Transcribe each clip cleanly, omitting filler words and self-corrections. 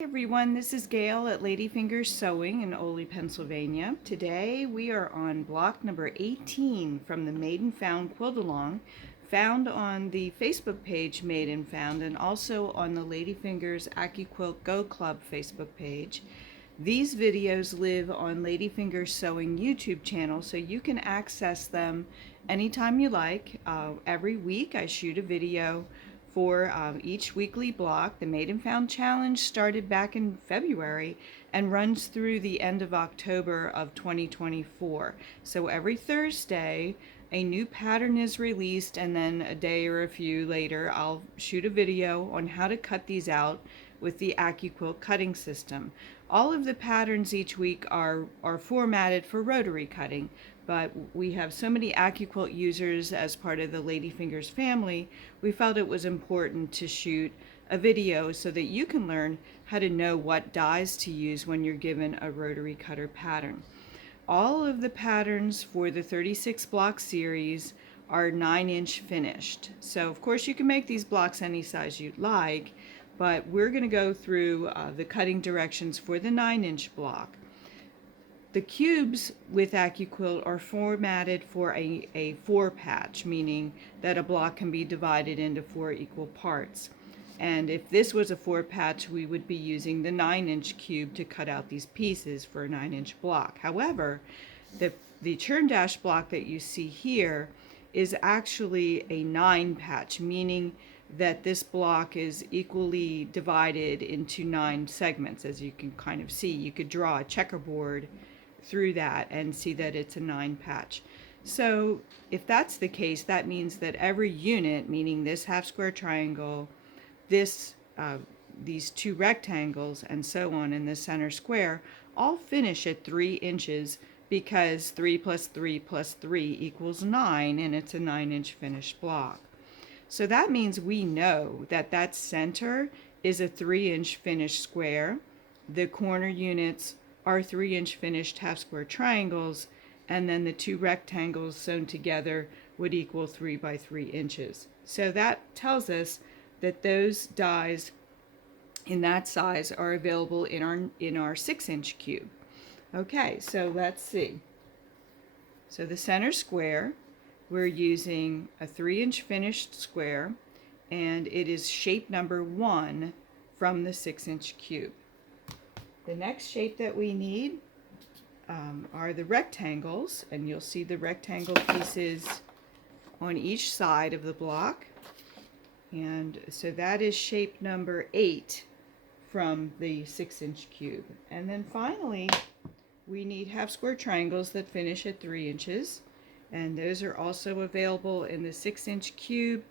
Hey everyone, this is Gail at Ladyfingers Sewing in Ole, Pennsylvania. Today we are on block number 18 from the Made and Found Quilt Along, found on the Facebook page Made and Found and also on the Ladyfingers Accuquilt Go Club Facebook page. These videos live on Ladyfingers Sewing YouTube channel, so you can access them anytime you like. Every week I shoot a video for each weekly block. The Made and Found Challenge started back in February and runs through the end of October of 2024. So every Thursday, a new pattern is released, and then a day or a few later, I'll shoot a video on how to cut these out with the Accuquilt cutting system. All of the patterns each week are formatted for rotary cutting, but we have so many Accuquilt users as part of the Ladyfingers family, we felt it was important to shoot a video so that you can learn how to know what dies to use when you're given a rotary cutter pattern. All of the patterns for the 36 block series are 9-inch finished. So of course you can make these blocks any size you'd like, but we're going to go through the cutting directions for the 9-inch block. The cubes with Accuquilt are formatted for a 4-patch, meaning that a block can be divided into 4 equal parts. And if this was a 4-patch, we would be using the 9-inch cube to cut out these pieces for a 9-inch block. However, the churn dash block that you see here is actually a 9-patch, meaning that this block is equally divided into 9 segments. As you can kind of see, you could draw a checkerboard through that and see that it's a 9-patch. So if that's the case, that means that every unit, meaning this half square triangle, this these 2 rectangles, and so on in the center square, all finish at 3 inches because 3 plus 3 plus 3 equals 9, and it's a 9-inch finished block. So that means we know that that center is a 3-inch finished square. The corner units are 3-inch finished half square triangles, and then the 2 rectangles sewn together would equal 3 by 3 inches. So that tells us that those dies in that size are available in our 6-inch cube. Okay, so let's see. So the center square, we're using a 3-inch finished square, and it is shape number 1 from the 6-inch cube. The next shape that we need are the rectangles, and you'll see the rectangle pieces on each side of the block. And so that is shape number 8 from the 6-inch cube. And then finally, we need half square triangles that finish at 3 inches. And those are also available in the 6-inch cube,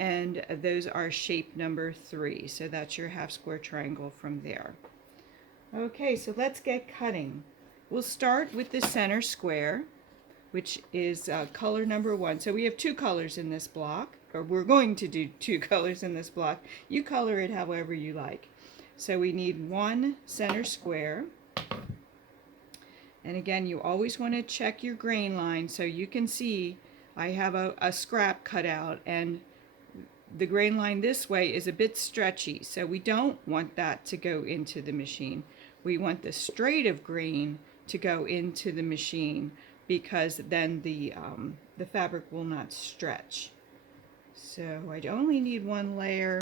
and those are shape number 3. So that's your half square triangle from there. Okay, so let's get cutting. We'll start with the center square, which is color number 1. So we have 2 colors in this block, or we're going to do 2 colors in this block. You color it however you like. So we need 1 center square. And again, you always want to check your grain line. So you can see I have a scrap cut out, and the grain line this way is a bit stretchy. So we don't want that to go into the machine. We want the straight of grain to go into the machine, because then the fabric will not stretch. So I only need 1 layer.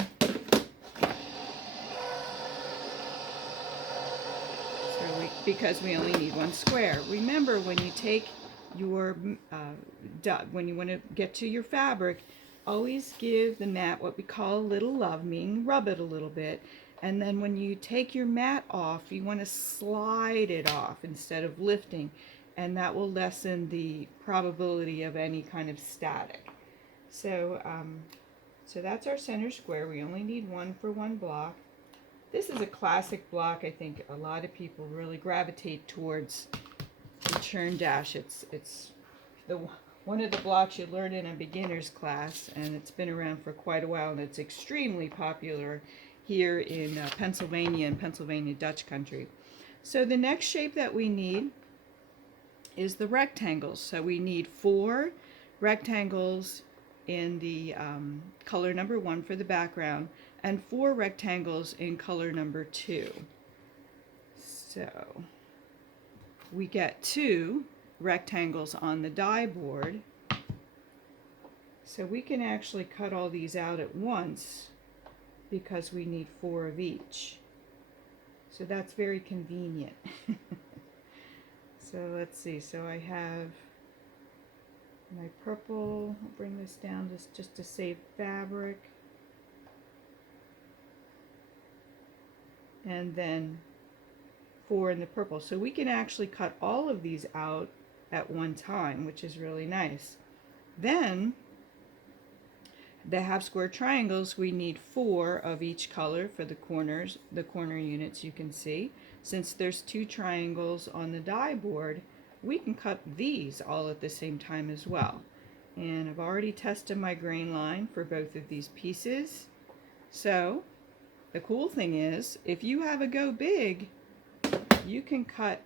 Because we only need 1 square. Remember, when you take your, when you want to get to your fabric, always give the mat what we call a little love, meaning rub it a little bit. And then when you take your mat off, you want to slide it off instead of lifting. And that will lessen the probability of any kind of static. So, so that's our center square. We only need 1 for 1 block. This is a classic block. I think a lot of people really gravitate towards the churn dash. It's one of the blocks you learn in a beginner's class, and it's been around for quite a while, and it's extremely popular here in Pennsylvania and Pennsylvania Dutch country. So the next shape that we need is the rectangles. So we need 4 rectangles in the color number 1 for the background, and 4 rectangles in color number 2. So we get 2 rectangles on the die board. So we can actually cut all these out at once because we need 4 of each. So that's very convenient. So let's see, so I have my purple. I'll bring this down just to save fabric. And then 4 in the purple. So we can actually cut all of these out at one time, which is really nice. Then the half square triangles, we need 4 of each color for the corners, the corner units. You can see, since there's 2 triangles on the die board, we can cut these all at the same time as well. And I've already tested my grain line for both of these pieces. So the cool thing is, if you have a go big, you can cut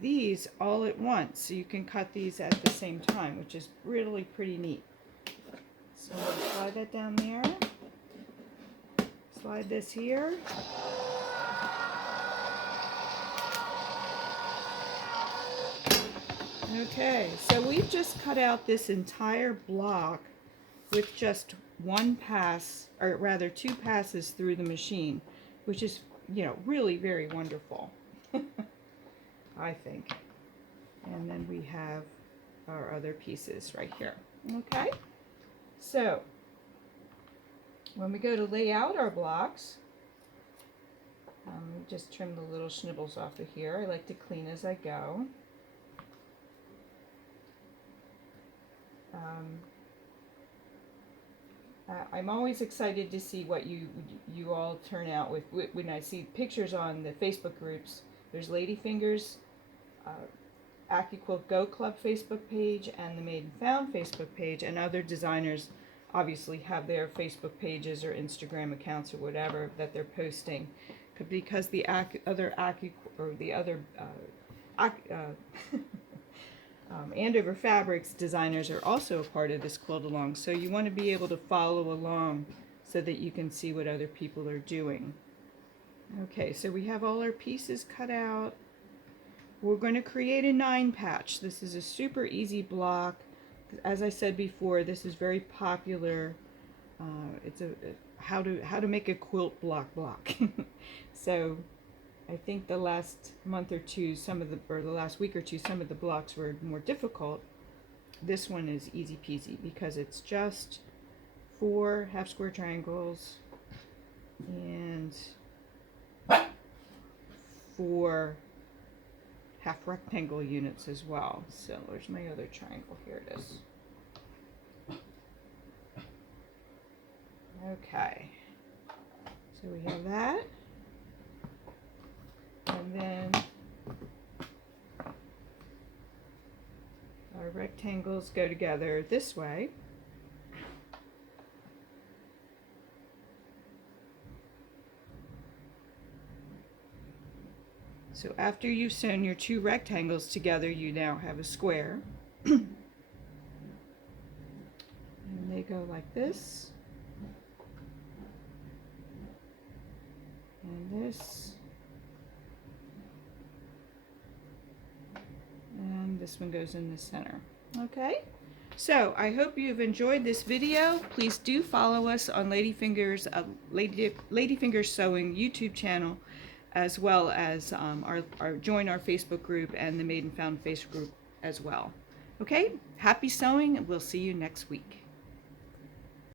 these all at once. So you can cut these at the same time, which is really pretty neat. So I'm going to slide that down there. Slide this here. Okay, so we've just cut out this entire block with just one pass, or rather 2 passes through the machine, which is, you know, really very wonderful, I think. And then we have our other pieces right here. Okay, so when we go to lay out our blocks, just trim the little snibbles off of here. I like to clean as I go. I'm always excited to see what you all turn out with when I see pictures on the Facebook groups. There's Ladyfingers, Accuquilt Go Club Facebook page, and the Made and Found Facebook page, and other designers obviously have their Facebook pages or Instagram accounts or whatever that they're posting, because the other Andover Fabrics designers are also a part of this quilt along, so you want to be able to follow along so that you can see what other people are doing. Okay, so we have all our pieces cut out. We're going to create a 9 patch. This is a super easy block. As I said before, this is very popular. It's how to make a quilt block. So I think the last month or two, or the last week or two, some of the blocks were more difficult. This one is easy peasy because it's just 4 half square triangles and 4 half rectangle units as well. So there's my other triangle. Here it is. Okay, so we have that. And then our rectangles go together this way. So after you've sewn your 2 rectangles together, you now have a square. And they go like this. And this. And this one goes in the center. Okay, so I hope you've enjoyed this video. Please do follow us on Ladyfingers Sewing YouTube channel, as well as join our Facebook group and the Made and Found Facebook group as well. Okay, happy sewing, and we'll see you next week.